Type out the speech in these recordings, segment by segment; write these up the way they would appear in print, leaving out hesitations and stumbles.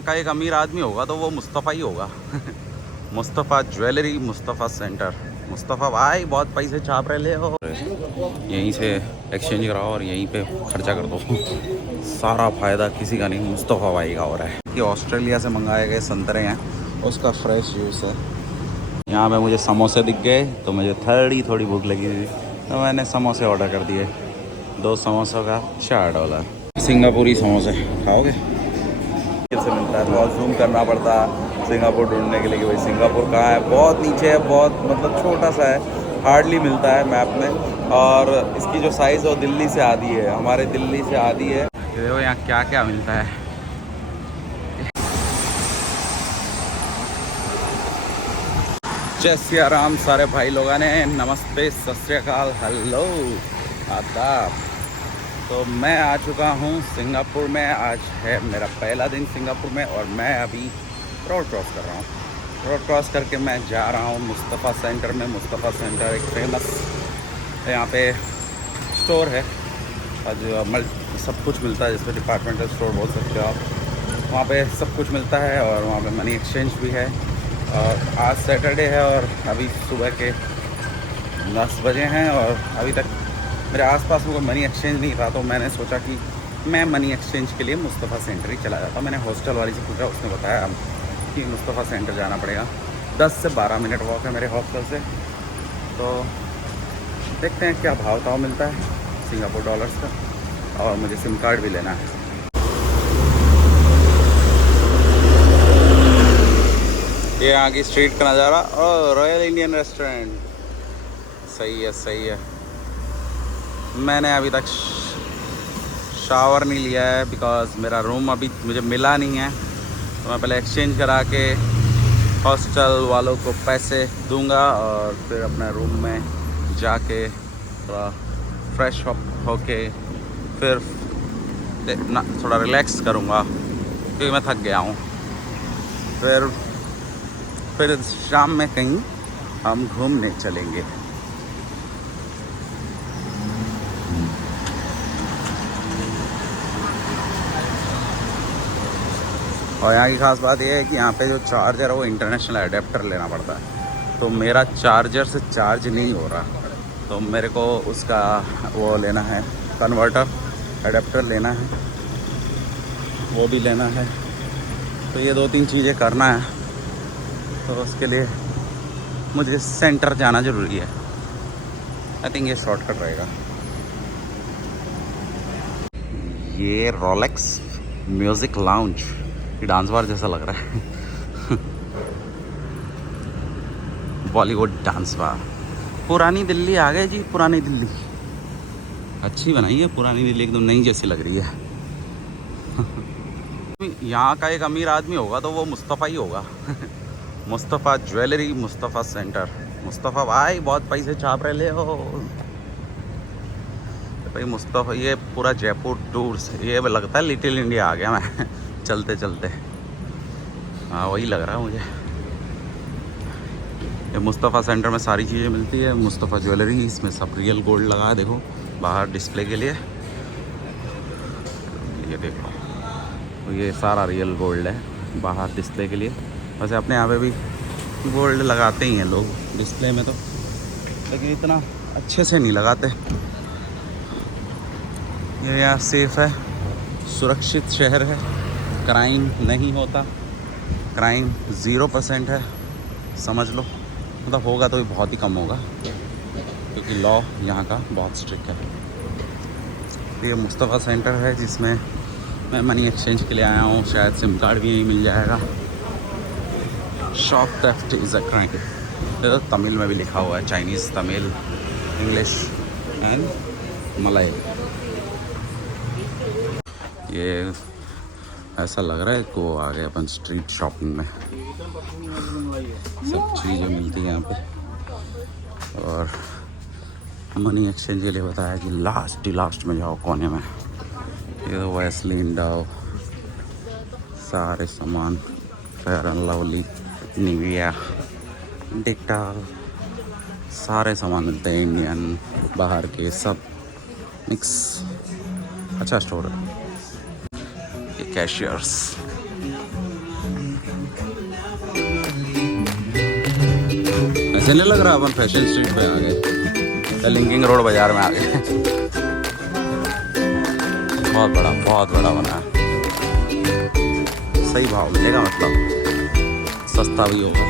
का एक अमीर आदमी होगा तो वो मुस्तफ़ा ही होगा। Mustafa jewellery, Mustafa centre. मुस्तफ़ा भाई बहुत पैसे छाप रहे ले हो, यहीं से एक्सचेंज कराओ और यहीं पे खर्चा कर दो। सारा फ़ायदा किसी का नहीं, मुस्तफ़ा भाई का हो रहा है। कि ऑस्ट्रेलिया से मंगाए गए संतरे हैं, उसका फ्रेश जूस है। यहाँ पे मुझे समोसे दिख गए तो मुझे थोड़ी भूख लगी थी, तो मैंने समोसे ऑर्डर कर दिए। 2 समोसों का $4। सिंगापुरी समोसे खाओगे? से मिलता है, बहुत जूम करना पड़ता है सिंगापुर ढूंढने के लिए कि भाई सिंगापुर कहाँ है। बहुत नीचे है, बहुत मतलब छोटा सा है, हार्डली मिलता है मैप में। और इसकी जो साइज़ है वो दिल्ली से आधी है, हमारे दिल्ली से आधी है। देखो यहाँ क्या क्या मिलता है। जय सिया राम सारे भाई लोगों ने, नमस्ते, सत श्री अकाल, हेलो, आदाब। तो मैं आ चुका हूँ सिंगापुर में। आज है मेरा पहला दिन सिंगापुर में और मैं अभी रोड क्रॉस कर रहा हूँ। रोड क्रॉस करके मैं जा रहा हूँ मुस्तफ़ा सेंटर में। मुस्तफ़ा सेंटर एक फेमस यहाँ पे स्टोर है और जो सब कुछ मिलता है, जिसमें डिपार्टमेंटल स्टोर बोल सकते हो आप। वहाँ पे सब कुछ मिलता है और वहाँ पे मनी एक्सचेंज भी है। और आज सैटरडे है और अभी सुबह के 10 बजे हैं और अभी तक मेरे आसपास में कोई मनी एक्सचेंज नहीं था। तो मैंने सोचा कि मैं मनी एक्सचेंज के लिए मुस्तफ़ा सेंटर ही चला जाता। मैंने हॉस्टल वाली से पूछा, उसने बताया कि मुस्तफ़ा सेंटर जाना पड़ेगा, 10 से 12 मिनट वॉक है मेरे हॉस्टल से। तो देखते हैं क्या भाव ताव मिलता है सिंगापुर डॉलर्स का। और मुझे सिम कार्ड भी लेना है। ये यहाँ की स्ट्रीट का नज़ारा और रॉयल इंडियन रेस्टोरेंट। सही है, सही है। मैंने अभी तक शावर नहीं लिया है बिकॉज़ मेरा रूम अभी मुझे मिला नहीं है। तो मैं पहले एक्सचेंज करा के हॉस्टल वालों को पैसे दूंगा और फिर अपने रूम में जाके थोड़ा फ्रेश अप होके फिर ना थोड़ा रिलैक्स करूंगा क्योंकि मैं थक गया हूँ। फिर शाम में कहीं हम घूमने चलेंगे। और यहाँ की ख़ास बात यह है कि यहाँ पे जो चार्जर है वो इंटरनेशनल अडेप्टर लेना पड़ता है। तो मेरा चार्जर से चार्ज नहीं हो रहा, तो मेरे को उसका वो लेना है, कन्वर्टर अडेप्टर लेना है, वो भी लेना है। तो ये 2-3 चीज़ें करना है, तो उसके लिए मुझे सेंटर जाना ज़रूरी है। आई थिंक ये शॉर्टकट रहेगा। ये रोलेक्स म्यूज़िक लाउंज, ये डांस बार जैसा लग रहा है। Bollywood dance bar. पुरानी दिल्ली आ गए जी, पुरानी दिल्ली अच्छी बनाई है। पुरानी दिल्ली एकदम नई जैसी लग रही है। यहाँ का एक अमीर आदमी होगा तो वो मुस्तफ़ा ही होगा। Mustafa jewellery, Mustafa centre. मुस्तफ़ा भाई बहुत पैसे छाप रहे ले हो भाई। मुस्तफ़ा, ये पूरा जयपुर टूर्स, ये लगता है लिटिल इंडिया आ गया मैं चलते चलते। हाँ वही लग रहा है मुझे। ये मुस्तफ़ा सेंटर में सारी चीज़ें मिलती है। मुस्तफ़ा ज्वेलरी, इसमें सब रियल गोल्ड लगा है, देखो बाहर डिस्प्ले के लिए। ये देखो, तो ये सारा रियल गोल्ड है बाहर डिस्प्ले के लिए। वैसे अपने यहाँ पे भी गोल्ड लगाते ही हैं लोग डिस्प्ले में, तो लेकिन इतना अच्छे से नहीं लगाते। ये यहाँ सेफ़ है, सुरक्षित शहर है, क्राइम नहीं होता, क्राइम 0% है समझ लो। मतलब होगा तो भी बहुत ही कम होगा क्योंकि लॉ यहाँ का बहुत स्ट्रिक्ट है। ये मुस्तफ़ा सेंटर है जिसमें मैं मनी एक्सचेंज के लिए आया हूँ। शायद सिम कार्ड भी यहीं मिल जाएगा। Shop theft is a crime, तो तमिल में भी लिखा हुआ है, चाइनीज़, तमिल, इंग्लिश एंड मलाई। ये ऐसा लग रहा है कि वो आ गए अपन स्ट्रीट शॉपिंग में। सब चीज़ें मिलती हैं यहाँ पे। और मनी एक्सचेंज के लिए बताया कि लास्ट में जाओ कोने में। ये तो वैसलीन, डाव, सारे सामान, fair and lovely, Nivea, Dettol, सारे सामान मिलते हैं इंडियन बाहर के, सब मिक्स। अच्छा स्टोर है। ये कैशियर्स, चलने लग रहा अपन फैशन स्ट्रीट पे आ गए, लिंकिंग रोड बाजार में आ गए। बहुत बड़ा बना है, सही भाव मिलेगा, मतलब सस्ता भी होगा।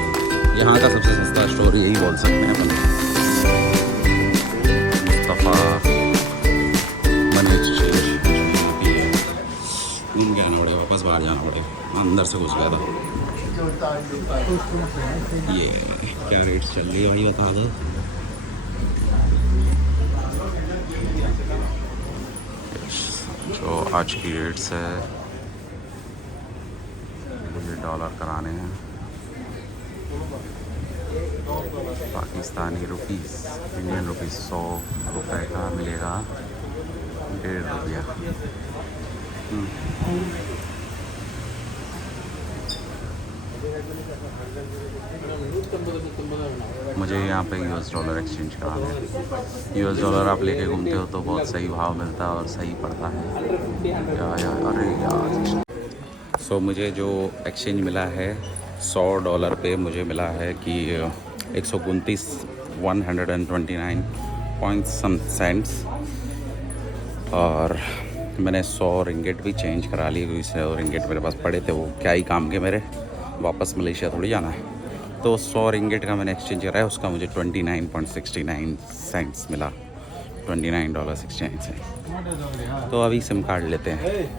यहाँ का सबसे सस्ता स्टोर यही बोल सकते हैं अपन। मुस्तफ़ा मनी एक्सचेंज उनके आना पड़ेगा, वापस बाहर जाना पड़ेगा, अंदर से घुस गया था। ये क्या रेट्स चल रही है भाई बता दो। जो आज की रेट्स है, मुझे डॉलर कराने हैं, पाकिस्तानी रुपीस, इंडियन रुपीस 100 रुपये का मिलेगा 1.5 रुपया। मुझे यहाँ पे यूएस डॉलर एक्सचेंज कराना है। यूएस डॉलर आप लेके घूमते हो तो बहुत सही भाव मिलता है और सही पड़ता है। अरे यार सो मुझे जो एक्सचेंज मिला है $100 पे मुझे मिला है कि 129 129 पॉइंट सम सेंट्स, और मैंने 100 रिंगिट भी चेंज करा ली क्योंकि 100 रिंगिट मेरे पास पड़े थे, वो क्या ही काम के मेरे, वापस मलेशिया थोड़ी जाना है। तो 100 रिंगिट का मैंने एक्सचेंज कराया, उसका मुझे 29.69 सेंट्स मिला, $29.69। तो अभी सिम कार्ड लेते हैं,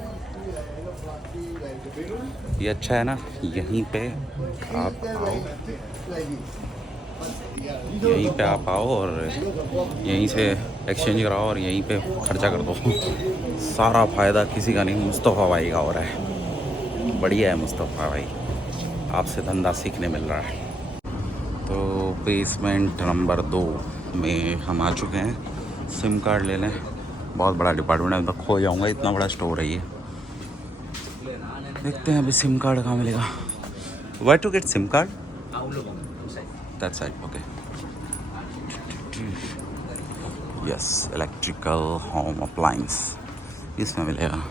ये अच्छा है ना, यहीं पे आप आओ और यहीं से एक्सचेंज कराओ और यहीं पे खर्चा कर दो। सारा फ़ायदा किसी का नहीं, मुस्तफ़ा भाई का हो रहा है। बढ़िया है मुस्तफ़ा भाई, आपसे धंधा सीखने मिल रहा है। तो बेसमेंट नंबर 2 में हम आ चुके हैं, सिम कार्ड ले लें। बहुत बड़ा डिपार्टमेंट है, तो खो जाऊँगा, इतना बड़ा स्टोर है ये। देखते हैं अभी सिम कार्ड कहाँ मिलेगा। Where to get SIM card? That side, okay. Yes, electrical home appliance इसमें मिलेगा।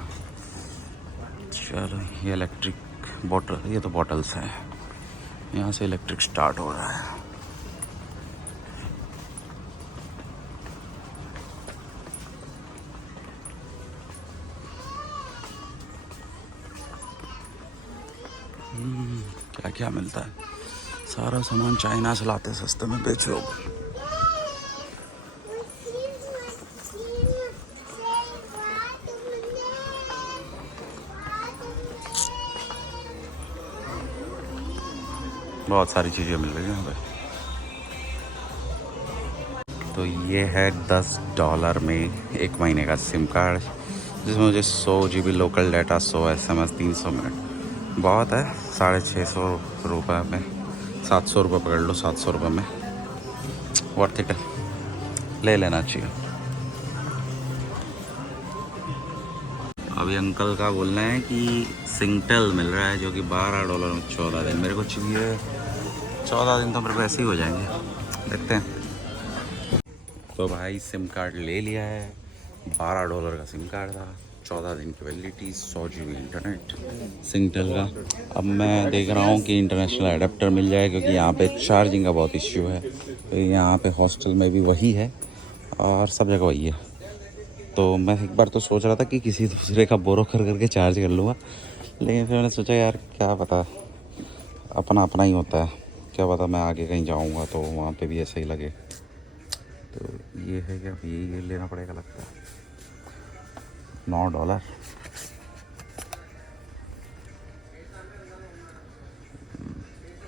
चलो ये इलेक्ट्रिक बॉटल, ये तो बॉटल्स हैं, यहाँ से इलेक्ट्रिक स्टार्ट हो रहा है। क्या क्या मिलता है, सारा सामान चाइना से लाते सस्ते में बेच लो। बहुत सारी चीज़ें मिल रही हैं यहाँ पे। तो ये है $10 में 1 महीने का सिम कार्ड, जिसमें मुझे 100 GB local data, 100 SMS, 300 minute, बहुत है। 650 रुपये में, 700 रुपये पकड़ लो, 700 रुपये में वर्थ इट है, ले लेना चाहिए। अभी अंकल का बोलना है कि सिंगटेल मिल रहा है जो कि $12 में 14 दिन, मेरे को चाहिए 14 दिन, तो मेरे को ऐसे ही हो जाएंगे, देखते हैं। तो भाई सिम कार्ड ले लिया है, $12 का सिम कार्ड था, 14 दिन की वैलिडिटी, 100 GB इंटरनेट सिंगटेल का। अब मैं देख रहा हूँ कि इंटरनेशनल एडाप्टर मिल जाए, क्योंकि यहाँ पे चार्जिंग का बहुत इश्यू है। तो यहाँ पे हॉस्टल में भी वही है और सब जगह वही है। तो मैं एक बार तो सोच रहा था कि किसी दूसरे का बोरो करके चार्ज कर लूँगा, लेकिन फिर मैंने सोचा यार क्या पता, अपना अपना ही होता है, क्या पता मैं आगे कहीं जाऊँगा तो वहाँ पे भी ऐसा ही लगे। तो ये है कि अब यही लेना पड़ेगा लगता है, $9।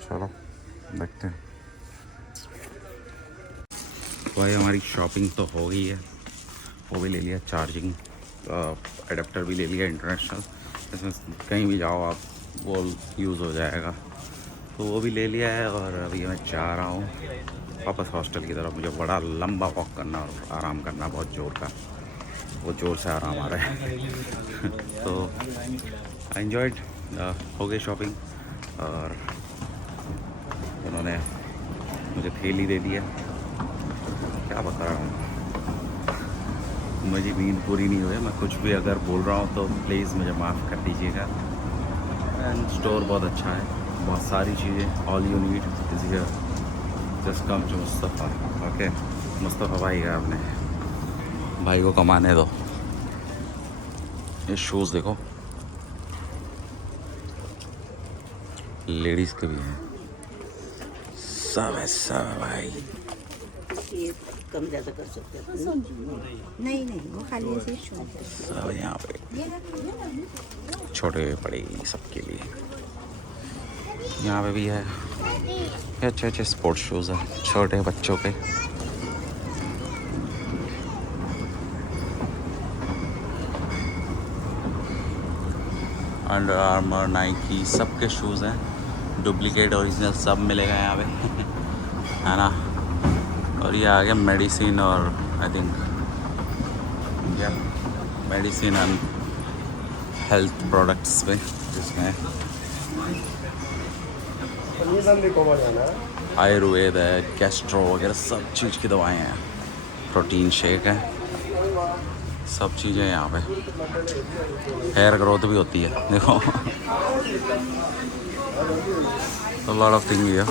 चलो देखते हैं। भाई हमारी शॉपिंग तो हो गई है, वो भी ले लिया, चार्जिंग एडाप्टर भी ले लिया इंटरनेशनल, इसमें कहीं भी जाओ आप वो यूज़ हो जाएगा, तो वो भी ले लिया है। और अभी मैं जा रहा हूँ वापस हॉस्टल की तरफ। मुझे बड़ा लंबा वॉक करना और आराम करना, बहुत ज़ोर का, वो ज़ोर से आराम आ रहा है। तो आई एंजॉयड, हो गई शॉपिंग, और उन्होंने मुझे थैली दे दिया। क्या बता रहा हूँ, मुझे नींद पूरी नहीं हुई है, मैं कुछ भी अगर बोल रहा हूँ तो प्लीज़ मुझे माफ़ कर दीजिएगा। एंड स्टोर बहुत अच्छा है, बहुत सारी चीज़ें, all you need is here. Just come to Mustafa. Okay, Mustafa भाई का आपने भाई को कमाने दो। ये शूज़ देखो, लेडीज़ के भी हैं, सब है भाई। ये कम ज़्यादा कर सकते हैं। नहीं नहीं, वो खाली ऐसे ही सब यहाँ पे छोटे बड़े सबके लिए यहाँ पे भी है। अच्छे अच्छे स्पोर्ट्स शूज़ हैं छोटे बच्चों के। अंडर आर्मर, नाइकी, सबके शूज़ हैं, डुप्लीकेट ओरिजिनल सब मिलेगा यहाँ पे है ना। और ये आ गया मेडिसिन और आई थिंक या मेडिसिन एंड हेल्थ प्रोडक्ट्स पे, जिसमें आयुर्वेद है, कैस्ट्रो वगैरह सब चीज़ की दवाएं हैं, प्रोटीन शेक है, सब चीज़ें यहाँ पे। हेयर ग्रोथ भी होती है देखो। तो लॉट ऑफ थिंग है।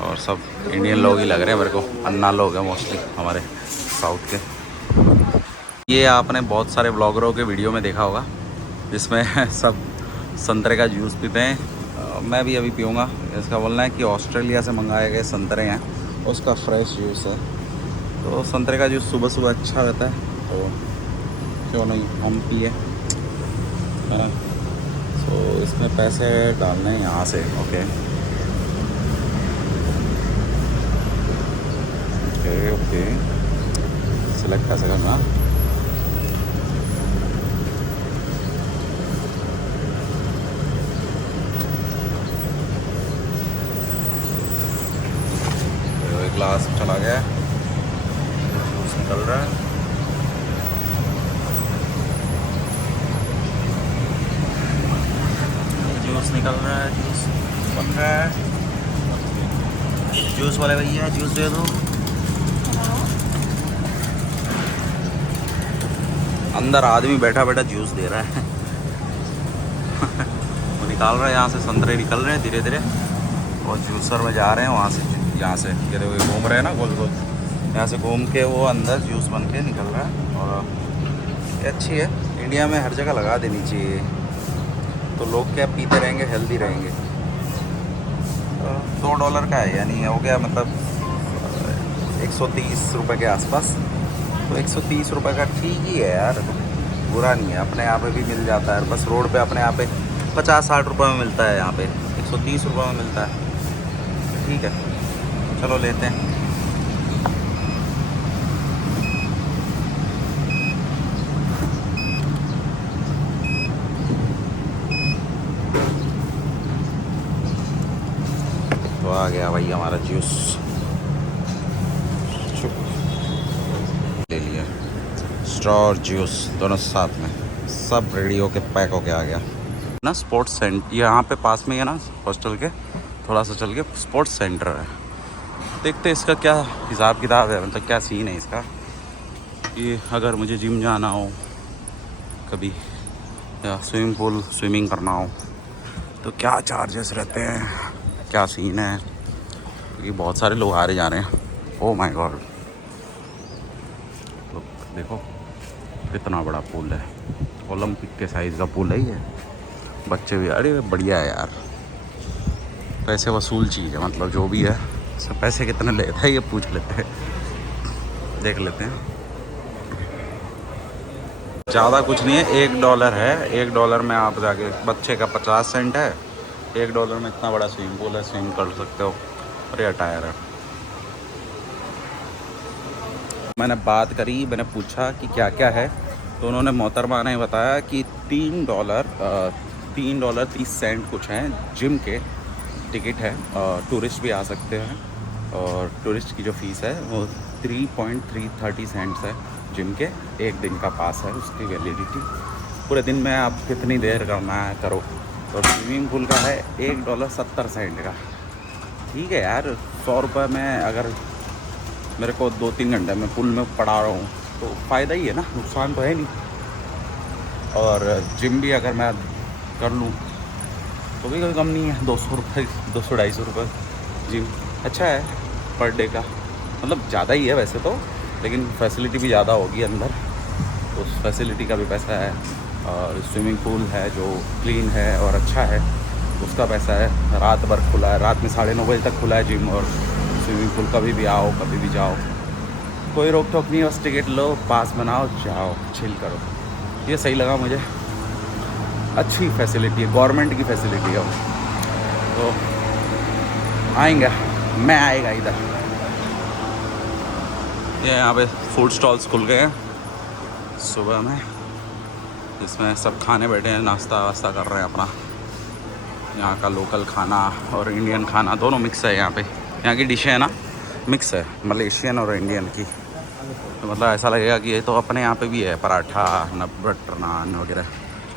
और सब इंडियन लोग ही लग रहे हैं मेरे को, अन्ना लोग हैं मोस्टली हमारे साउथ के। ये आपने बहुत सारे ब्लॉगरों के वीडियो में देखा होगा जिसमें सब संतरे का जूस पीते हैं। मैं भी अभी पीऊँगा। इसका बोलना है कि ऑस्ट्रेलिया से मंगाए गए संतरे हैं, उसका फ्रेश जूस है। तो संतरे का जूस सुबह सुबह अच्छा रहता है, तो क्यों नहीं हम पिए, है ना। तो इसमें पैसे डालने हैं यहाँ से। ओके ओके ओके, सिलेक्ट कैसे करना। तो एक ग्लास चला गया, जूस निकल रहा है। जूस निकल रहा है, जूस बन रहा है। जूस वाले भैया जूस दे दो। अंदर आदमी बैठा बैठा जूस दे रहा है। वो निकाल रहा है यहाँ से, संतरे निकल रहे हैं धीरे धीरे, और जूसर में जा रहे हैं वहाँ से। यहाँ से ये देखो, घूम रहे हैं ना गोल गोल, यहाँ से घूम के वो अंदर जूस बन के निकल रहा है। और ये अच्छी है, इंडिया में हर जगह लगा देनी चाहिए, तो लोग क्या पीते रहेंगे, हेल्दी रहेंगे। $2 का है, यानी हो गया मतलब 130 रुपये के आसपास। तो 130 रुपये का ठीक ही है यार, बुरा नहीं है। अपने यहाँ पे भी मिल जाता है, बस रोड पे अपने यहाँ पे 50-60 रुपये में मिलता है, यहाँ पे 130 रुपये में मिलता है। ठीक है, चलो लेते हैं। तो आ गया भाई हमारा जूस, ले लिया। स्ट्रॉ और जूस दोनों साथ में, सब रेडी होके पैक होके आ गया ना। स्पोर्ट्स सेंटर यहाँ पे पास में ही है ना, हॉस्टल के थोड़ा सा चल के स्पोर्ट्स सेंटर है। देखते इसका क्या हिसाब किताब है, मतलब क्या सीन है इसका। कि अगर मुझे जिम जाना हो कभी, या स्विमिंग पूल स्विमिंग करना हो, तो क्या चार्जेस रहते हैं, क्या सीन है। क्योंकि बहुत सारे लोग आ रहे जा रहे हैं। ओह माय गॉड, तो देखो कितना बड़ा पूल है, ओलंपिक के साइज़ का पूल है ये। बच्चे भी, अरे बढ़िया है यार, पैसे वसूल चीज़ है, मतलब जो भी है। सब पैसे कितने लेता है ये पूछ लेते हैं, देख लेते हैं। ज़्यादा कुछ नहीं है, $1 है। $1 में आप जाके, बच्चे का 50 सेंट है, $1 में इतना बड़ा स्विमिंग पूल है, स्विम कर सकते हो। और ये टायर है। मैंने बात करी, मैंने पूछा कि क्या क्या है, तो उन्होंने मोहतरमा ने बताया कि $3.30 कुछ हैं जिम के टिकट है। टूरिस्ट भी आ सकते हैं, और टूरिस्ट की जो फ़ीस है वो 3.30 सेंट्स है जिम के। एक दिन का पास है उसकी वैलिडिटी, पूरे दिन में आप कितनी देर करना है करो। और स्विमिंग पूल का है $1.70 का। ठीक है यार, 100 रुपये में अगर मेरे को 2-3 घंटे में पूल में पड़ा रहा हूँ तो फ़ायदा ही है ना, नुकसान तो है नहीं। और जिम भी अगर मैं कर लूँ तो भी कोई कम नहीं है, 200 रुपये, 200-250 रुपये जिम अच्छा है पर डे का, मतलब ज़्यादा ही है वैसे तो, लेकिन फैसिलिटी भी ज़्यादा होगी अंदर, तो उस फैसिलिटी का भी पैसा है। और स्विमिंग पूल है जो क्लीन है और अच्छा है, उसका पैसा है। रात भर खुला है, रात में 9:30 बजे तक खुला है जिम और स्विमिंग पूल। कभी भी आओ, कभी भी जाओ, कोई रोक टोक नहीं है। बस टिकट लो, पास बनाओ, जाओ, चिल करो। ये सही लगा मुझे, अच्छी फैसिलिटी है, गवर्नमेंट की फैसिलिटी है। तो आएंगे, मैं आएगा इधर। ये यहाँ पे फूड स्टॉल्स खुल गए हैं सुबह में, इसमें सब खाने बैठे हैं, नाश्ता वास्ता कर रहे हैं अपना। यहाँ का लोकल खाना और इंडियन खाना दोनों मिक्स है यहाँ पे। यहाँ की डिशें है ना मिक्स है, मलेशियन और इंडियन की। तो मतलब ऐसा लगेगा कि ये तो अपने यहाँ पे भी है, पराठा बटर नान वगैरह,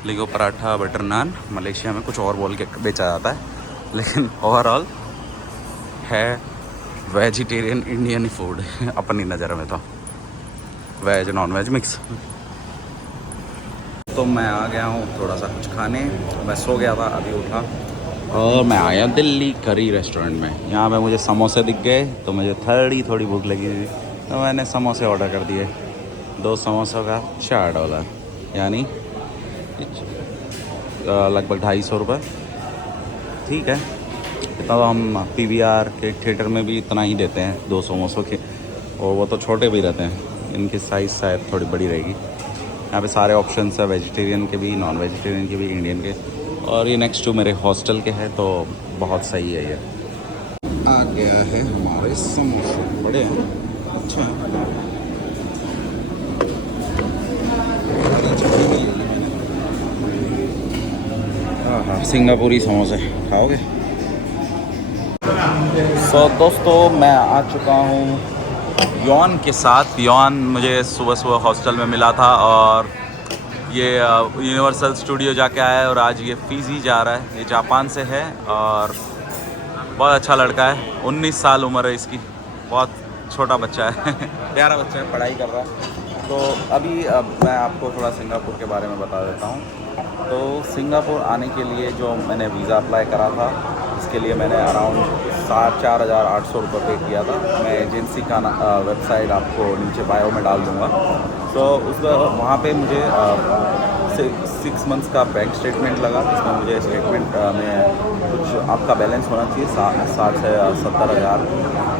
लेकिन वो पराठा बटर नान मलेशिया में कुछ और बोल के बेचा जाता है। लेकिन ओवरऑल है वेजिटेरियन इंडियन फूड अपनी नज़र में, तो वेज नॉन वेज मिक्स। तो मैं आ गया हूँ थोड़ा सा कुछ खाने। मैं सो गया था, अभी उठा और मैं आया दिल्ली करी रेस्टोरेंट में। यहाँ पे मुझे समोसे दिख गए तो मुझे थोड़ी भूख लगी थी, तो मैंने समोसे ऑर्डर कर दिए। 2 समोसों का $4, यानी लगभग 250 रुपये। ठीक है, इतना तो हम PVR के थिएटर में भी इतना ही देते हैं 2 समोसों के, और वो तो छोटे भी रहते हैं, इनकी साइज़ शायद थोड़ी बड़ी रहेगी। यहाँ पे सारे ऑप्शंस है, वेजिटेरियन के भी, नॉन वेजिटेरियन के भी, इंडियन के। और ये नेक्स्ट टू मेरे हॉस्टल के है, तो बहुत सही है। ये आ गया है हमारे समोसे, बड़े हैं, अच्छे हैं। हाँ, सिंगापुरी समोसे खाओगे? सो दोस्तों, मैं आ चुका हूँ यॉन के साथ। यॉन मुझे सुबह हॉस्टल में मिला था और ये यूनिवर्सल स्टूडियो जाके आया है, और आज ये फिजी जा रहा है। ये जापान से है और बहुत अच्छा लड़का है। 19 साल उम्र है इसकी, बहुत छोटा बच्चा है प्यारा बच्चा है, पढ़ाई कर रहा है। तो अभी मैं आपको थोड़ा सिंगापुर के बारे में बता देता हूँ। तो सिंगापुर आने के लिए जो मैंने वीज़ा अप्लाई करा था, इसके लिए मैंने अराउंड 4,800 रुपये पे किया था। मैं एजेंसी का वेबसाइट आपको नीचे बायो में डाल दूँगा। तो उस वहाँ पे मुझे 6 मंथ्स का बैंक स्टेटमेंट लगा, जिसमें मुझे स्टेटमेंट में कुछ आपका बैलेंस होना चाहिए 60 से 70 हज़ार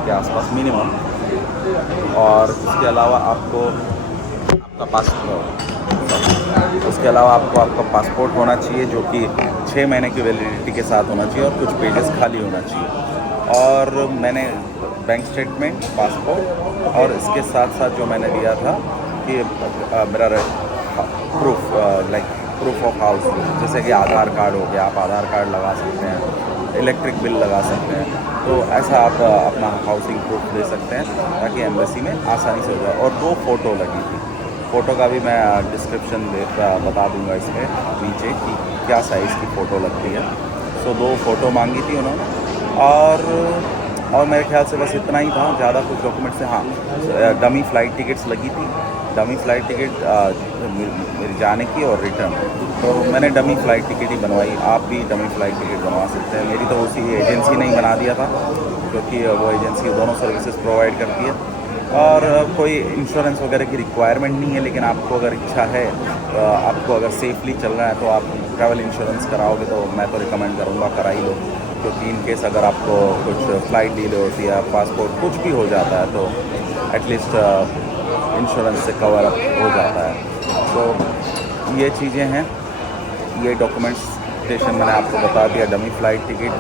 के आसपास मिनिमम। और उसके अलावा आपको आपका आपका पासपोर्ट होना चाहिए, जो कि 6 महीने की वैलिडिटी के साथ होना चाहिए, और कुछ पेजेस खाली होना चाहिए। और मैंने बैंक स्टेटमेंट, पासपोर्ट, और इसके साथ साथ जो मैंने दिया था कि मेरा proof, like proof of house, जैसे कि आधार कार्ड हो गया, आप आधार कार्ड लगा सकते हैं, इलेक्ट्रिक बिल लगा सकते हैं। तो ऐसा आप अपना हाउसिंग प्रूफ दे सकते हैं, ताकि एम्बेसी में आसानी से हो जाए। और 2 फ़ोटो लगी थी। फ़ोटो का भी मैं डिस्क्रिप्शन बता दूंगा इसमें नीचे कि क्या साइज़ की फ़ोटो लगती है। सो 2 फ़ोटो मांगी थी उन्होंने, और मेरे ख्याल से बस इतना ही था, ज़्यादा कुछ डॉक्यूमेंट्स से। हाँ, डमी फ़्लाइट टिकट्स लगी थी, डमी फ़्लाइट टिकट मेरी जाने की और रिटर्न। तो मैंने डमी फ़्लाइट टिकट ही बनवाई। आप भी डमी फ़्लाइट टिकट बनवा सकते हैं। मेरी तो उसी एजेंसी ने ही बना दिया था, क्योंकि वो एजेंसी दोनों सर्विसेज प्रोवाइड करती है। और कोई इंश्योरेंस वगैरह की रिक्वायरमेंट नहीं है, लेकिन आपको अगर इच्छा है, आपको अगर सेफली चलना है, तो आप ट्रैवल इंश्योरेंस कराओगे तो मैं तो रिकमेंड करूँगा, करा ही लो। क्योंकि इन केस अगर आपको कुछ फ़्लाइट डिले होती है, पासपोर्ट कुछ भी हो जाता है, तो एटलीस्ट इंश्योरेंस से कवर अप हो जाता है। तो ये चीज़ें हैं, ये डॉक्यूमेंटेशन मैंने आपको बता दिया। डमी फ़्लाइट टिकट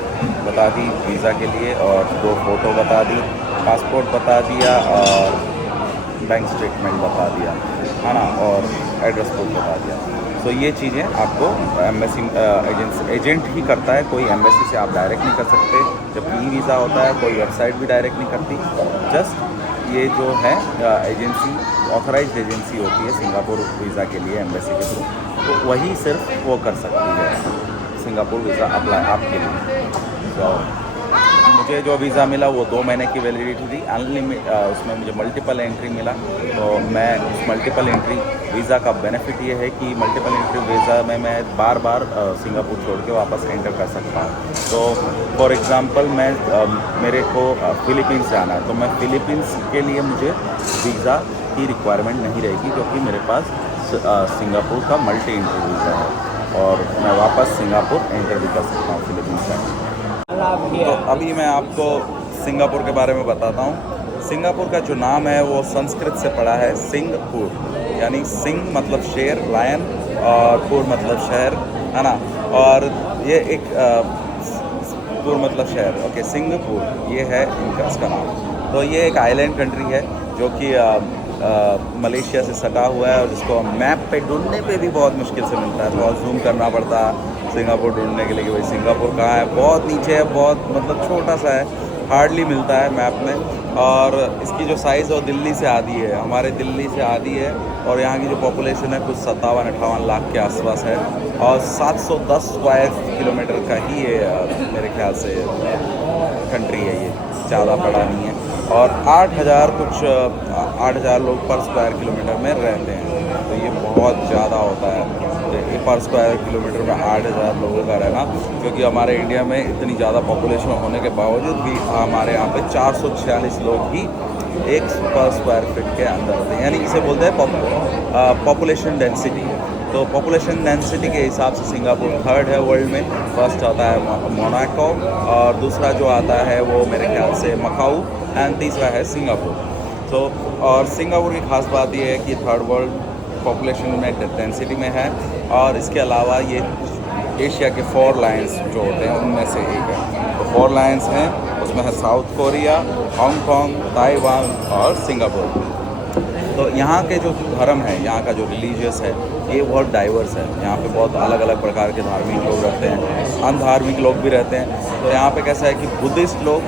बता दी वीज़ा के लिए, और 2 फ़ोटो बता दी, पासपोर्ट बता दिया, और बैंक स्टेटमेंट बता दिया, है ना, और एड्रेस प्रूफ बता दिया। तो ये चीज़ें आपको एम्बेसी एजेंट ही करता है, कोई एम्बेसी से आप डायरेक्ट नहीं कर सकते। जब ई वीज़ा होता है, कोई वेबसाइट भी डायरेक्ट नहीं करती। जस्ट ये जो है एजेंसी, ऑथराइज्ड एजेंसी होती है सिंगापुर वीज़ा के लिए एम्बेसी के थ्रू, तो वही सिर्फ वो कर सकती है सिंगापुर वीज़ा अप्लाई आपके लिए। तो मुझे जो वीज़ा मिला वो 2 महीने की वैलिडिटी थी, उसमें मुझे मल्टीपल एंट्री मिला। तो मैं उस मल्टीपल एंट्री वीज़ा का बेनिफिट ये है कि मल्टीपल एंट्री वीज़ा में मैं बार बार सिंगापुर छोड़ के वापस एंटर कर सकता हूँ। तो फॉर एग्ज़ाम्पल मेरे को फ़िलीपींस जाना है, तो मैं फ़िलीपींस के लिए मुझे वीज़ा की रिक्वायरमेंट नहीं रहेगी, क्योंकि मेरे पास सिंगापुर का मल्टी एंट्री वीज़ा है और मैं वापस सिंगापुर एंटर भी कर सकता हूँ फ़िलीपींस में। तो अभी मैं आपको सिंगापुर के बारे में बताता हूँ। सिंगापुर का जो नाम है वो संस्कृत से पड़ा है सिंगपुर, यानी सिंग मतलब शेर, लायन, और पुर मतलब शहर, है ना। और ये एक पुर मतलब शहर, ओके, सिंगापुर ये है इनका इसका नाम। तो ये एक आइलैंड कंट्री है जो कि मलेशिया से सटा हुआ है, और जिसको मैप पे ढूंढने पे भी बहुत मुश्किल से मिलता है, बहुत जूम करना पड़ता है सिंगापुर ढूंढने के लिए कि भाई सिंगापुर कहाँ है। बहुत नीचे है, बहुत मतलब छोटा सा है, हार्डली मिलता है मैप में। और इसकी जो साइज़ है वो दिल्ली से आधी है, हमारे दिल्ली से आधी है। और यहाँ की जो पॉपुलेशन है कुछ 57-58 लाख के आसपास है, और 710 स्क्वायर किलोमीटर का ही ये मेरे ख्याल से कंट्री है, ये ज़्यादा बड़ा नहीं है। और 8,000 लोग पर स्क्वायर किलोमीटर में रहते हैं, तो ये बहुत ज़्यादा होता है ये पर स्क्वायर किलोमीटर में 8,000 लोगों का रहना। क्योंकि हमारे इंडिया में इतनी ज़्यादा पॉपुलेशन होने के बावजूद भी हमारे यहाँ पे 446 लोग ही एक पर स्क्वायर फीट के अंदर होते हैं, यानी इसे बोलते हैं पॉपुलेशन डेंसिटी। तो पॉपुलेशन डेंसिटी के हिसाब से सिंगापुर थर्ड है वर्ल्ड में। फर्स्ट आता है मोनाको, और दूसरा जो आता है वो मेरे ख्याल से मकाऊ, एंड तीसरा है सिंगापुर। तो और सिंगापुर की खास बात ये है कि थर्ड वर्ल्ड पॉपुलेशन में डेंसिटी में है, और इसके अलावा ये एशिया के 4 लायंस जो होते हैं उनमें से एक है। तो 4 लायंस हैं, उसमें है साउथ कोरिया, हांगकांग, ताइवान और सिंगापुर। तो यहाँ के जो धर्म है, यहाँ का जो रिलीजियस है, ये बहुत डाइवर्स है। यहाँ पे बहुत अलग अलग प्रकार के धार्मिक लोग रहते हैं, अनधार्मिक लोग भी रहते हैं। तो यहाँ पे कैसा है कि बुद्धिस्ट लोग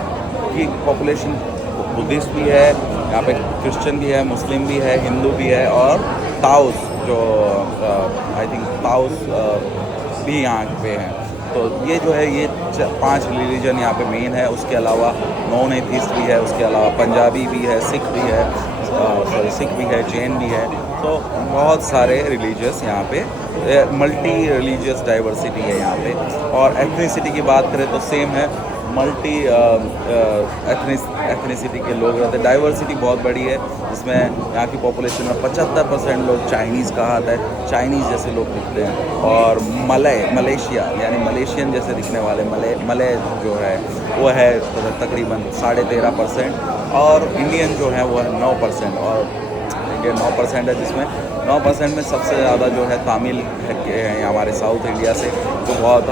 की पॉपुलेशन, बुद्धिस्ट भी है यहाँ पे, क्रिश्चियन भी है, मुस्लिम भी है, हिंदू भी है, और ताउस जो आई थिंक ताउस भी यहाँ पे हैं। तो ये जो है ये 5 रिलीजन यहाँ पे मेन है। उसके अलावा नॉन एथिस्ट भी है, उसके अलावा पंजाबी भी है, सिख भी है, सिख भी है, जैन भी है। तो बहुत सारे रिलीजियस यहाँ पे, मल्टी रिलीजियस डाइवर्सिटी है यहाँ पे। और एथनिसिटी की बात करें तो सेम है, मल्टी एथनिसिटी के लोग रहते हैं। डाइवर्सिटी बहुत बड़ी है, जिसमें यहाँ की पॉपुलेशन में 75% लोग चाइनीज़ कहा जाता है, चाइनीज़ जैसे लोग दिखते हैं। और मलेशिया यानी मलेशियन जैसे दिखने वाले मले जो है वो है तकरीबन 13.5%, और इंडियन जो है वो है 9%, और इंडियन 9% है, जिसमें 9% में सबसे ज़्यादा जो है तमिल है हमारे साउथ इंडिया से, जो बहुत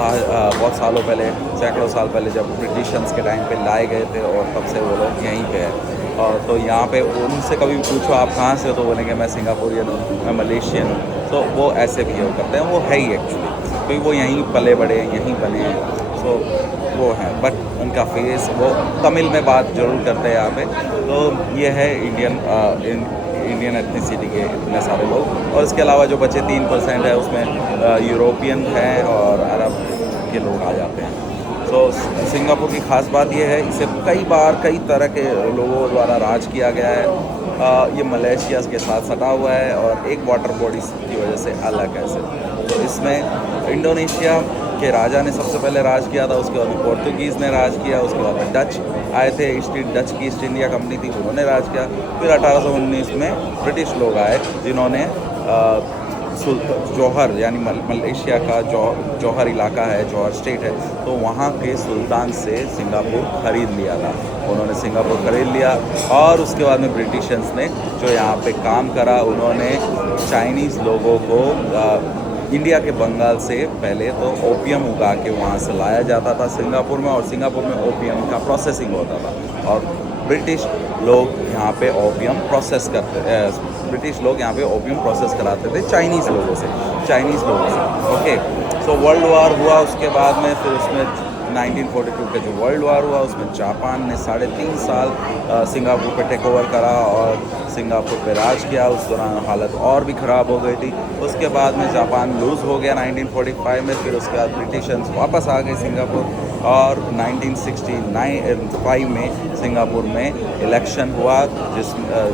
सालों पहले, सैकड़ों साल पहले जब ब्रिटिशर्स के टाइम पे लाए गए थे, और तब से वो लोग यहीं पे हैं। और तो यहाँ पे उनसे कभी पूछो आप कहाँ से हो, तो बोलेंगे मैं सिंगापुरियन हूँ, मैं मलेशियन हूँ। तो वो ऐसे बिहेव करते हैं, वो है ही एक्चुअली, क्योंकि वो यहीं पले बड़े, यहीं बने हैं। सो वो हैं, बट उनका फेस, वो तमिल में बात ज़रूर करते हैं यहाँ पे। तो ये है इंडियन एथनिसिटी के इतने सारे लोग। और इसके अलावा जो बचे 3% है, उसमें यूरोपियन हैं और अरब के लोग आ जाते हैं। तो सिंगापुर की ख़ास बात यह है, इसे कई तरह के लोगों द्वारा राज किया गया है। ये मलेशिया के साथ सटा हुआ है, और एक वाटर बॉडी की वजह से अलग है सिर्फ। तो इसमें इंडोनेशिया के राजा ने सबसे पहले राज किया था, उसके बाद पोर्तुगीज़ ने राज किया, उसके बाद डच आए थे, डच की ईस्ट इंडिया कंपनी थी, उन्होंने राज किया। फिर 1819 में ब्रिटिश लोग आए, जिन्होंने जौहर यानी मलेशिया का जौहर इलाका है, जौहर स्टेट है, तो वहाँ के सुल्तान से सिंगापुर ख़रीद लिया था। उन्होंने सिंगापुर ख़रीद लिया, और उसके बाद में ब्रिटिशर्स ने जो यहाँ पे काम करा, उन्होंने चाइनीज़ लोगों को इंडिया के बंगाल से पहले तो ओपियम उगा के वहाँ से लाया जाता था सिंगापुर में, और सिंगापुर में ओपियम का प्रोसेसिंग होता था। और ब्रिटिश लोग यहाँ पे ओपियम प्रोसेस कराते थे चाइनीज़ लोगों से। ओके, सो वर्ल्ड वार हुआ, उसके बाद में फिर उसमें 1942 का जो वर्ल्ड वार हुआ, उसमें जापान ने 3.5 साल सिंगापुर पे टेक ओवर करा और सिंगापुर पे राज किया। उस दौरान हालत और भी ख़राब हो गई थी। उसके बाद में जापान लूज़ हो गया 1945 में। फिर उसके बाद ब्रिटिशर्स वापस आ गए सिंगापुर, और 1965 में सिंगापुर में इलेक्शन हुआ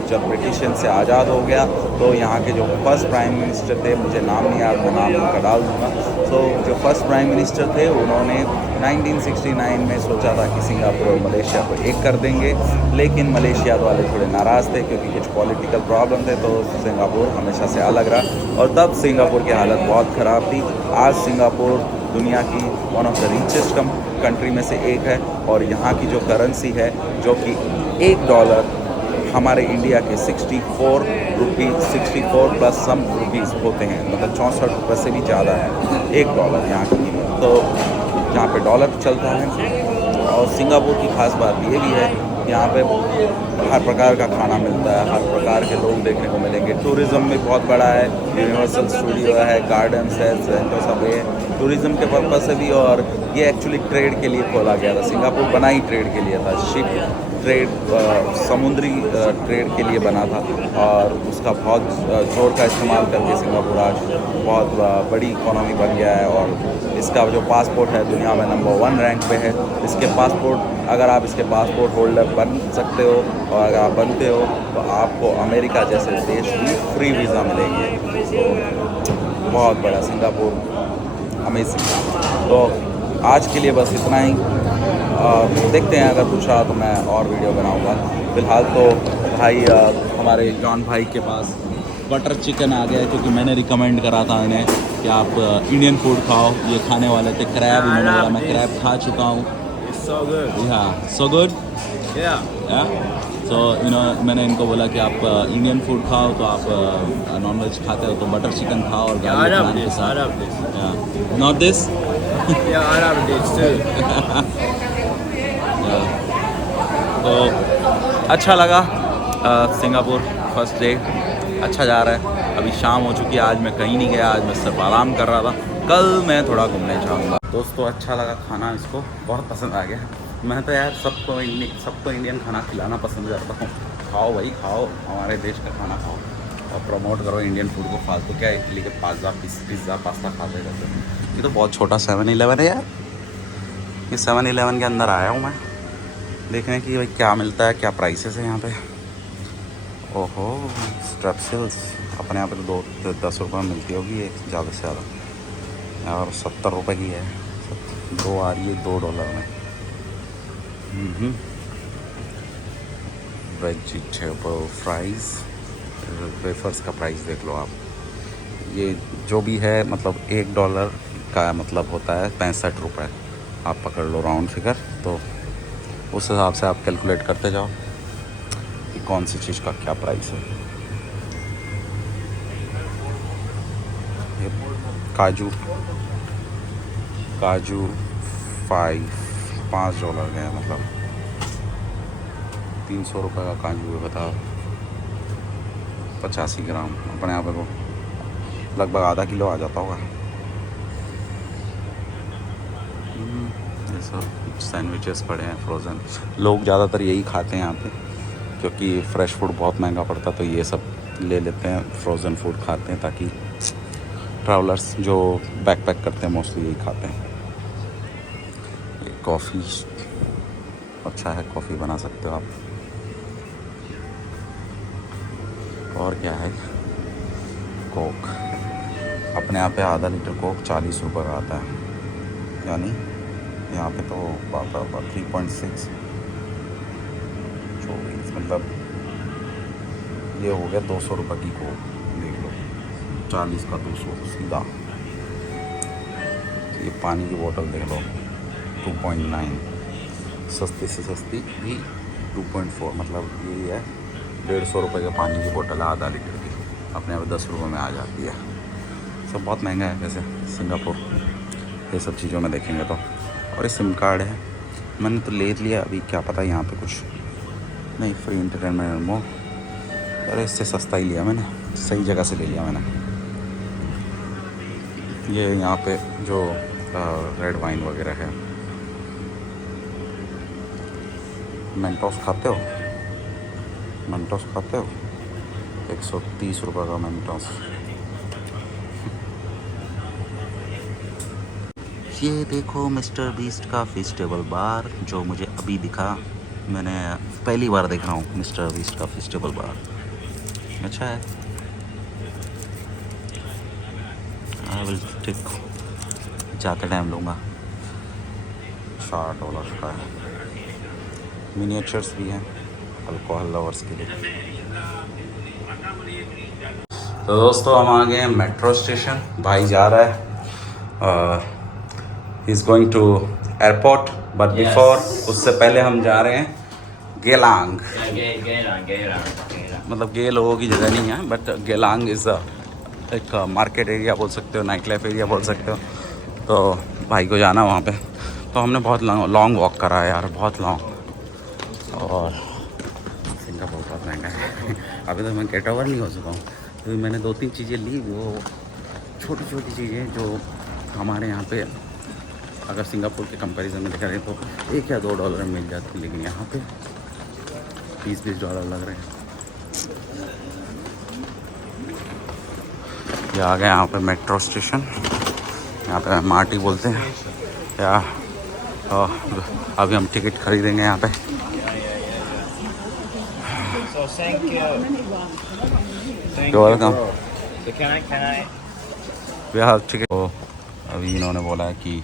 जब ब्रिटिशन से आज़ाद हो गया, तो यहाँ के जो फर्स्ट प्राइम मिनिस्टर थे, मुझे नाम नहीं याद, मैं नाम उनका डाल दूँगा। तो जो फर्स्ट प्राइम मिनिस्टर थे उन्होंने 1969 में सोचा था कि सिंगापुर और मलेशिया को एक कर देंगे, लेकिन मलेशिया वाले थोड़े नाराज़ थे क्योंकि कुछ पॉलिटिकल प्रॉब्लम थे, तो सिंगापुर हमेशा से अलग रहा और तब सिंगापुर की हालत बहुत ख़राब थी। आज सिंगापुर दुनिया की one of the richest country में से एक है और यहाँ की जो करेंसी है, जो कि $1 हमारे इंडिया के 64 प्लस सम रुपीज़ होते हैं, मतलब 64 रुपये से भी ज़्यादा है $1 यहाँ की कीमत। तो यहाँ पे डॉलर चलता है। और सिंगापुर की खास बात ये भी है, यहाँ पे हर प्रकार का खाना मिलता है, हर प्रकार के लोग देखने को मिलेंगे। टूरिज़्म भी बहुत बड़ा है, यूनिवर्सल स्टूडियो है, गार्डन्स है, सेंटर सब है टूरिज़्म के पर्पज़ से भी। और ये एक्चुअली ट्रेड के लिए खोला गया था, सिंगापुर बना ही ट्रेड के लिए था, शिप ट्रेड, समुद्री ट्रेड के लिए बना था और उसका बहुत जोर का इस्तेमाल करके सिंगापुर आज बहुत बड़ी इकोनॉमी बन गया है। और इसका जो पासपोर्ट है दुनिया में नंबर 1 रैंक पे है। इसके पासपोर्ट, अगर आप इसके पासपोर्ट होल्डर बन सकते हो और अगर आप बनते हो तो आपको अमेरिका जैसे देश में फ्री वीज़ा मिलेंगे। तो बहुत बड़ा सिंगापुर, अमेजिंग। तो आज के लिए बस इतना ही। देखते हैं, अगर कुछ रहा तो मैं और वीडियो बनाऊंगा। फ़िलहाल तो भाई हमारे जॉन भाई के पास बटर चिकन आ गया है, क्योंकि मैंने रिकमेंड करा था इन्हें कि आप इंडियन फूड खाओ। ये खाने वाले थे क्रैब, उन्होंने बोला मैं क्रैब खा चुका हूँ। सो गुड सो मैंने इनको बोला कि आप इंडियन फूड खाओ, तो आप नॉन वेज खाते हो तो बटर चिकन खाओ और गार्लिक नान के साथ। नॉट दिस तो अच्छा लगा। सिंगापुर फर्स्ट डे अच्छा जा रहा है। अभी शाम हो चुकी है, आज मैं कहीं नहीं गया, आज मैं सिर्फ आराम कर रहा था। कल मैं थोड़ा घूमने जाऊँगा। दोस्तों अच्छा लगा खाना, इसको बहुत पसंद आ गया। मैं तो यार सबको इंडियन खाना खिलाना पसंद करता हूँ। खाओ भाई खाओ, हमारे देश का खाना खाओ और प्रमोट करो इंडियन फूड को। फालतू क्या इटली के पिज़्ज़ा पास्ता खाते रहते हैं। ये तो बहुत छोटा 7-Eleven है यार। ये 7-Eleven के अंदर आया हूँ मैं देखने की भाई क्या मिलता है, क्या प्राइसेस है यहाँ पे। ओहो स्ट्रेप्सिल्स अपने यहाँ पे तो 10 रुपये में मिलती होगी एक, ज़्यादा से ज़्यादा, और 70 रुपये की है। 2 आ रही है $2 में। वेजिटेबल फ्राइज़, वेफर्स का प्राइस देख लो आप। ये जो भी है मतलब $1 का मतलब होता है 65 रुपये। आप पकड़ लो राउंड फिगर, तो उस हिसाब से आप कैलकुलेट करते जाओ कि कौन सी चीज़ का क्या प्राइस है। ये काजू $5 के हैं, मतलब 300 रुपये का काजू है। बताओ 85 ग्राम, अपने यहाँ पे तो लगभग आधा किलो आ जाता होगा। ये सब सैंडविचेस पड़े हैं फ्रोज़न। लोग ज़्यादातर यही खाते हैं यहाँ पे, क्योंकि फ़्रेश फूड बहुत महंगा पड़ता, तो ये सब ले लेते हैं, फ्रोज़न फूड खाते हैं, ताकि ट्रैवलर्स जो बैकपैक करते हैं मोस्टली यही खाते हैं। ये कॉफ़ी अच्छा है, कॉफ़ी बना सकते हो आप। और क्या है, कोक अपने यहाँ पे आधा लीटर कोक 40 रुपये का आता है, यानी यहाँ पे तो 3.6 24, मतलब ये हो गया 200 रुपये की कोक। देख लो 40 का 200 सीधा। ये पानी की बोतल देख लो 2.9, सस्ती से सस्ती भी 2.4, मतलब यही है 150 रुपये का पानी की बोतल है आधा लीटर की, अपने यहाँ 10 रुपये में आ जाती है। सब बहुत महंगा है वैसे सिंगापुर, ये सब चीज़ों में देखेंगे तो। और ये सिम कार्ड है, मैंने तो ले लिया, अभी क्या पता यहाँ पे कुछ नहीं, फ्री इंटरटेनमेंट मो। अरे इससे सस्ता ही लिया मैंने, सही जगह से ले लिया मैंने। ये यहाँ पे जो रेड वाइन वगैरह है। मेंटोस खाते हो? 130 रुपये का मेंटोस। ये देखो मिस्टर बीस्ट का फेस्टिवल बार जो मुझे अभी दिखा। मैंने पहली बार देख रहा हूँ मिस्टर बीस्ट का फेस्टिवल बार। अच्छा है। आई विल टेक, जाते टाइम लूँगा। $4 का है। मिनिएचर्स भी हैं अल्कोहल लवर्स के लिए। तो दोस्तों हम आ गए हैं मेट्रो स्टेशन। भाई जा रहा है, he is going to airport, but before उससे पहले हम जा रहे हैं गेलांग। मतलब गे लोगों की जगह नहीं है, बट गेलांग इज़ एक मार्केट एरिया बोल सकते हो, नाइट लाइफ एरिया बोल सकते हो। तो भाई को जाना वहाँ पे, तो हमने बहुत लॉन्ग वॉक करा है यार, बहुत लॉन्ग। और सिंगापुर बहुत महंगा है। अभी तो मैं गेट ओवर नहीं हो चुका हूँ, क्योंकि मैंने 2-3 चीज़ें ली, वो छोटी छोटी चीज़ें जो हमारे यहाँ पे अगर सिंगापुर के कंपैरिजन में देखा जाए तो $1 या $2 में मिल जाती, लेकिन यहाँ पे $20-20 लग रहे हैं। ये आ गए यहाँ पे मेट्रो स्टेशन, यहाँ पे मार्टी बोलते हैं या अभी हम टिकट खरीदेंगे यहाँ पे। वेलकम। We have ticket. तो अभी इन्होंने बोला है कि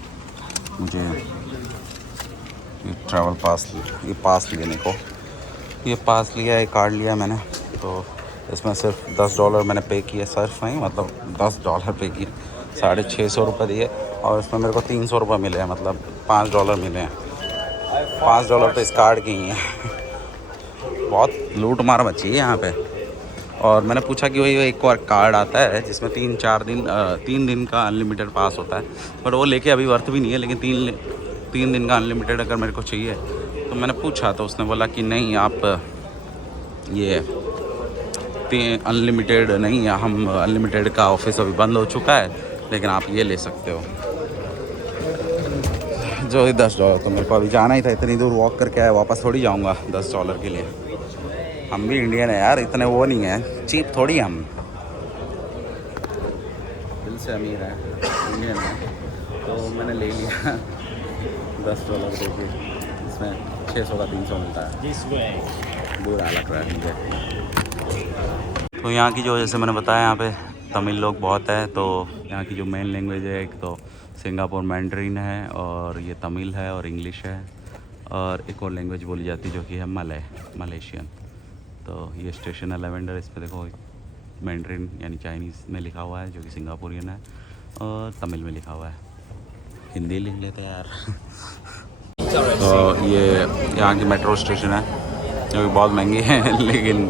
मुझे ये ट्रैवल पास, ये पास लेने को, ये पास लिया है, कार्ड लिया मैंने। तो इसमें सिर्फ $10 मैंने पे किए, सिर्फ नहीं मतलब $10 पे किए, $650 दिए, और इसमें मेरे को $300 मिले हैं, मतलब $5 मिले हैं। $5 तो इस कार्ड के ही हैं। बहुत लूट मार मची है यहाँ पे। और मैंने पूछा कि वही एक और कार्ड आता है जिसमें 3 दिन का अनलिमिटेड पास होता है, बट वो लेके अभी वर्थ भी नहीं है, लेकिन 3 दिन का अनलिमिटेड अगर मेरे को चाहिए तो मैंने पूछा, तो उसने बोला कि नहीं, आप ये अनलिमिटेड नहीं है, हम अनलिमिटेड का ऑफिस अभी बंद हो चुका है, लेकिन आप ये ले सकते हो जो $10। तो मेरे को अभी जाना ही था, इतनी दूर वॉक करके आया, वापस थोड़ी जाऊँगा $10 के लिए। हम भी इंडियन है यार, इतने वो नहीं है, चीप थोड़ी हम, दिल से अमीर है, इंडियन है। तो मैंने ले लिया $10 दे के, इसमें 600 का 300 मिलता है। बुरा लग रहा है मुझे। तो यहाँ की जो, जैसे मैंने बताया, यहाँ पे तमिल लोग बहुत है। तो यहाँ की जो मेन लैंग्वेज है, एक तो सिंगापुर मैंड्रीन है, और ये तमिल है और इंग्लिश है, और एक और लैंग्वेज बोली जाती है जो कि है मलेशियन। तो ये स्टेशन है लेवेंडर, इस पर देखो मैंड्रीन यानी चाइनीज़ में लिखा हुआ है जो कि सिंगापुरियन है, और तमिल में लिखा हुआ है। हिंदी लिख लेते हैं यार। तो ये यहाँ की मेट्रो स्टेशन है जो कि बहुत महंगी है, लेकिन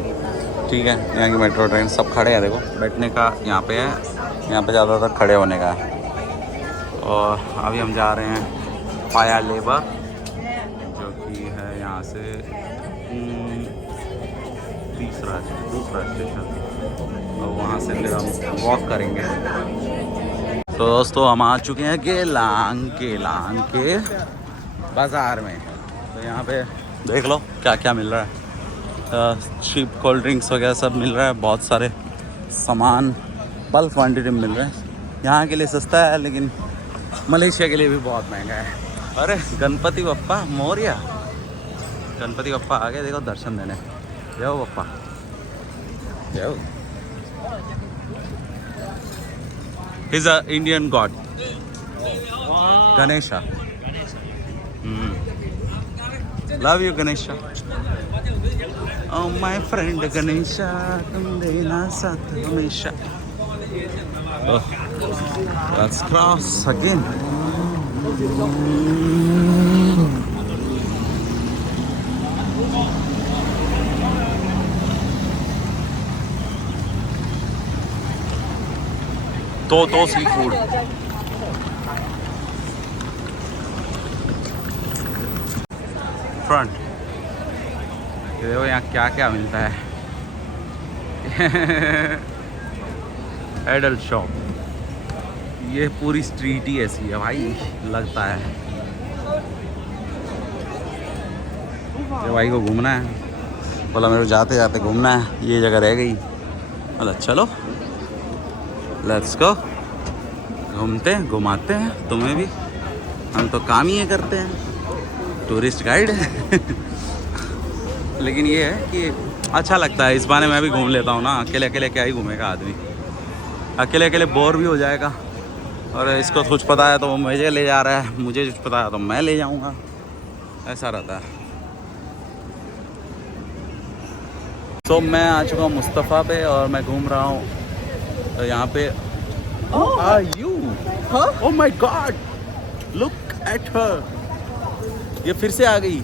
ठीक है। यहाँ की मेट्रो ट्रेन सब खड़े हैं, देखो बैठने का यहाँ पे है, यहाँ पे ज़्यादातर खड़े होने का है। और अभी हम जा रहे हैं पाया लेबर, जो कि है यहाँ से दूसरा स्टेशन, और वहाँ से फिर हम वॉक करेंगे। तो दोस्तों हम आ चुके हैं गेलांग के बाज़ार में। तो यहाँ पे देख लो क्या क्या मिल रहा है, चीप कोल्ड ड्रिंक्स वगैरह सब मिल रहा है, बहुत सारे सामान बल्क क्वांटिटी में मिल रहे हैं। यहाँ के लिए सस्ता है, लेकिन मलेशिया के लिए भी बहुत महंगा है। अरे गणपति बप्पा मोरिया, गणपति बप्पा आ गए, देखो दर्शन देने। जय हो बप्पा, जय हो। He's a Indian god. Ganesha. Love you Ganesha. Oh my friend Ganesha, तुम देना साथ हमेशा। Oh, let's cross again. तो सी फूड। फ्रंट ये देखो यहाँ क्या क्या मिलता है। एडल्ट शॉप, ये पूरी स्ट्रीट ही ऐसी है भाई, लगता है। ये भाई को घूमना है, बोला मेरे को जाते जाते घूमना है, ये जगह रह गई। मतलब चलो लेट्स गो, घूमते हैं, घुमाते हैं तुम्हें भी। हम तो काम ही ये करते हैं, टूरिस्ट गाइड लेकिन ये है कि अच्छा लगता है, इस बहाने मैं भी घूम लेता हूँ ना। अकेले अकेले क्या ही घूमेगा आदमी, अकेले अकेले बोर भी हो जाएगा। और इसको कुछ पता है तो वो मुझे ले जा रहा है, मुझे कुछ पता है तो मैं ले जाऊँगा, ऐसा रहता है। तो मैं आ चुका हूँ मुस्तफ़ा पे और मैं घूम रहा हूँ। तो यहाँ पे are you, oh my god, look at her, ये फिर से आ गई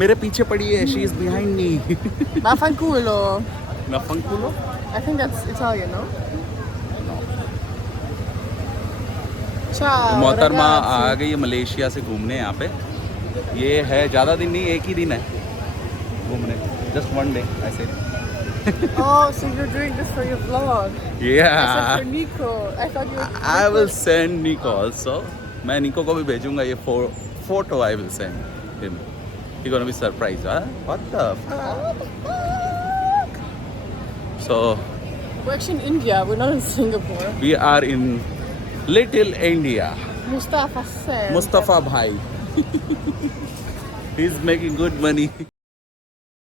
मेरे पीछे पड़ी है, she is behind me. Vaffanculo. नफंकुलो, I think that's Italian, no? Ciao, मोहतरमा ragazzi. आ गई है मलेशिया से घूमने यहाँ पे। ये है ज़्यादा दिन नहीं, एक ही दिन है घूमने, जस्ट वन डे ऐसे। Oh, so you're doing this for your vlog? Except Yeah, for Nico. I thought you were... I will send Nico also. मैं निको को भी भेजूंगा ये photo, I will send him. He's gonna be surprised. Huh? What the fuck? So We're actually in India. We're not in Singapore. we are in Little India. Mustafa said. Mustafa bhai. He's making good money.